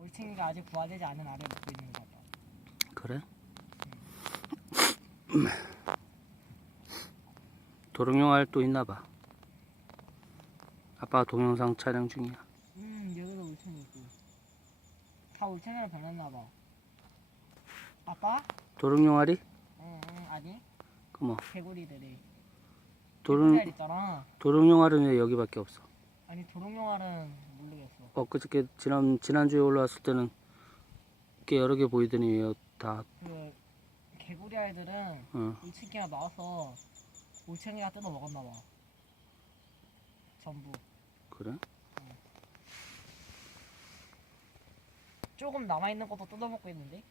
올챙이가 아직 부화되지 않은 알을 먹고 있는 거 같아. 그래? 도롱뇽 알 또 있나 봐. 아빠가 동영상 촬영 중이야. 음 여기도 올챙이 있고. 다 올챙이로 변했나 봐. 아빠? 도롱뇽 알이? 응, 응 아니 그 뭐, 개구리들이. 도롱, 개구리알 있잖아. 도롱뇽 알은 왜 여기밖에 없어? 아니 도롱뇽알은. 엊그저께 지난, 지난주에 올라왔을 때는 꽤 여러 개 보이더니 왜 다, 그 개구리알들은 어, 올챙이가 나와서 올챙이가 뜯어 먹었나 봐. 전부. 그래? 조금 남아 있는 것도 뜯어 먹고 있는데.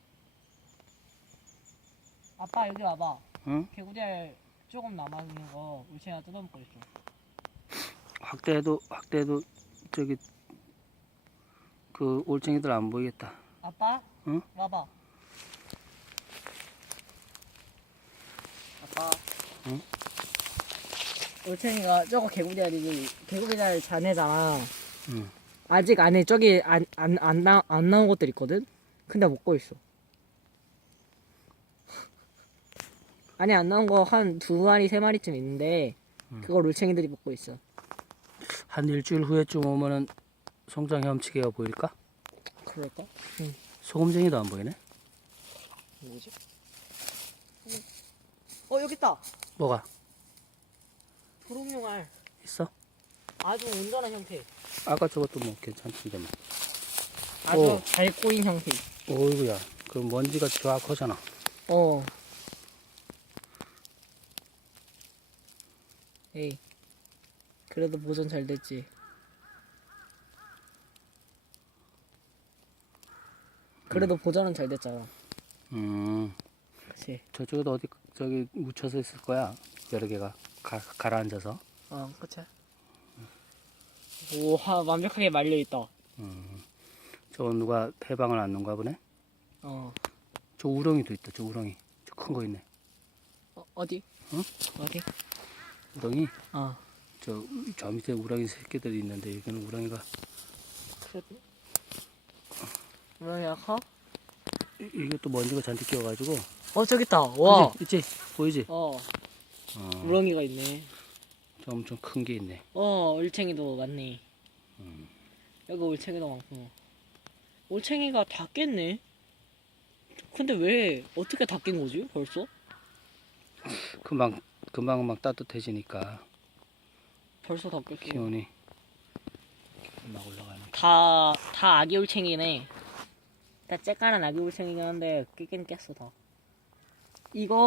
아빠 여기 와봐. 응? 개구리 알 조금 남아 있는 거 올챙이가 뜯어 먹고 있어. 확대해도, 확대해도, 저기, 그 올챙이들 안 보이겠다. 아빠? 응? 와봐. 아빠. 응? 올챙이가 저거 개구리 알이지. 개구리 알 자네잖아. 응. 아직 안에 저기 안, 안, 안, 나, 안 나온 것들 있거든? 근데 먹고 있어. 안에 안 나온 거 한 두 마리, 세 마리쯤 있는데, 음. 그걸 올챙이들이 먹고 있어. 한 일주일 후에쯤 오면은 송장 헤엄치기가 보일까? 그럴까? 소금쟁이도 안 보이네? 뭐지? 어, 여기 있다! 뭐가? 도롱뇽알. 있어? 아주 온전한 형태. 아까 저것도 뭐 괜찮던데 뭐. 아주 오. 잘 꼬인 형태. 어이구야. 그 먼지가 쫙 커잖아. 어. 에이. 그래도 보존 잘 됐지. 그래도 보존은 잘 됐잖아. 음, 그치. 저쪽에도 어디 저기 묻혀서 있을 거야. 여러 개가 가, 가라앉아서. 어, 그치. 오, 하, 완벽하게 말려있다. 음, 저거 누가 해방을 안 놓은가 보네. 어. 저 우렁이도 있다. 저 우렁이. 저 큰 거 있네. 어 어디? 응? 어디? 우렁이. 어. 저, 저 밑에 우렁이 새끼들이 있는데 여기는 우렁이가 그래. 뭐야, 커? 이- 이게 또 먼지가 잔뜩 끼어가지고. 어, 저기 있다. 와. 그지? 있지? 보이지? 어, 어, 우렁이가 있네. 저 엄청 큰 게 있네. 어, 올챙이도 많네. 음. 여기 올챙이도 많고. 올챙이가 다 깼네. 근데 왜 어떻게 다 깬 거지? 벌써? 금방 금방 막 따뜻해지니까 벌써 다 깼어. 기온이 막 올라가네. 다, 다 아기 올챙이네. 다 째까는 아기 올챙이긴 한데 깨긴 깼어 다. 이거